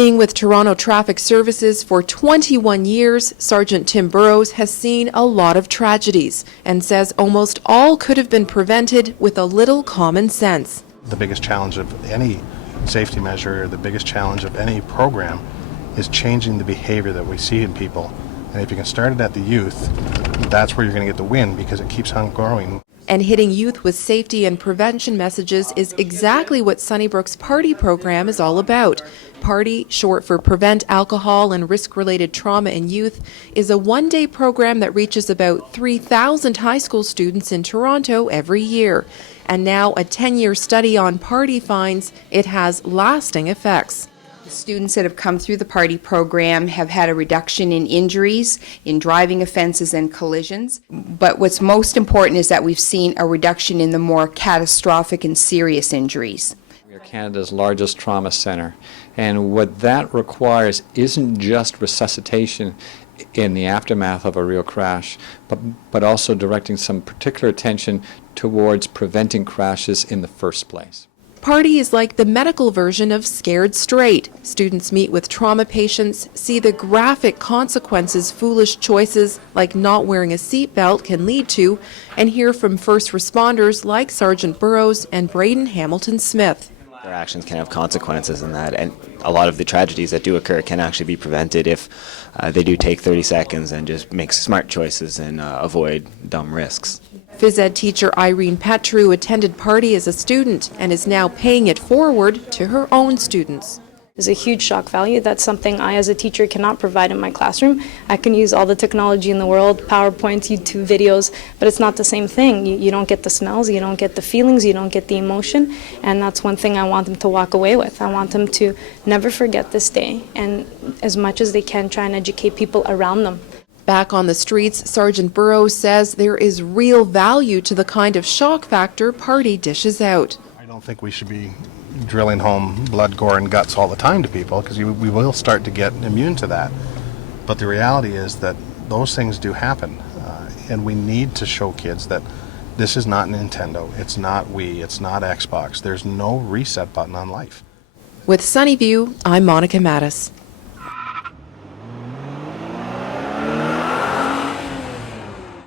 Being with Toronto Traffic Services for 21 years, Sergeant Tim Burrows has seen a lot of tragedies and says almost all could have been prevented with a little common sense. The biggest challenge of any safety measure, the biggest challenge of any program is changing the behavior that we see in people. And if you can start it at the youth, that's where you're going to get the win, because it keeps on growing. And hitting youth with safety and prevention messages is exactly what Sunnybrook's Party program is all about. Party, short for Prevent Alcohol and Risk-Related Trauma in Youth, is a one-day program that reaches about 3,000 high school students in Toronto every year. And now a 10-year study on Party finds it has lasting effects. Students that have come through the Party program have had a reduction in injuries, in driving offenses and collisions. But what's most important is that we've seen a reduction in the more catastrophic and serious injuries. We are Canada's largest trauma centre, and what that requires isn't just resuscitation in the aftermath of a real crash, but also directing some particular attention towards preventing crashes in the first place. Party is like the medical version of Scared Straight. Students meet with trauma patients, see the graphic consequences foolish choices like not wearing a seatbelt can lead to, and hear from first responders like Sergeant Burrows and Braden Hamilton-Smith. Their actions can have consequences in that, and a lot of the tragedies that do occur can actually be prevented if they do take 30 seconds and just make smart choices and avoid dumb risks. Phys ed teacher Irene Petru attended Party as a student and is now paying it forward to her own students. Is a huge shock value. That's something I as a teacher cannot provide in my classroom. I can use all the technology in the world, PowerPoints, YouTube videos, but it's not the same thing. You don't get the smells, you don't get the feelings, you don't get the emotion, and that's one thing I want them to walk away with. I want them to never forget this day, and as much as they can, try and educate people around them. Back on the streets, Sergeant Burrows says there is real value to the kind of shock factor Party dishes out. I don't think we should be drilling home blood, gore, and guts all the time to people, because we will start to get immune to that. But the reality is that those things do happen, and we need to show kids that this is not Nintendo, it's not Wii, it's not Xbox. There's no reset button on life. With Sunnyview, I'm Monica Mattis.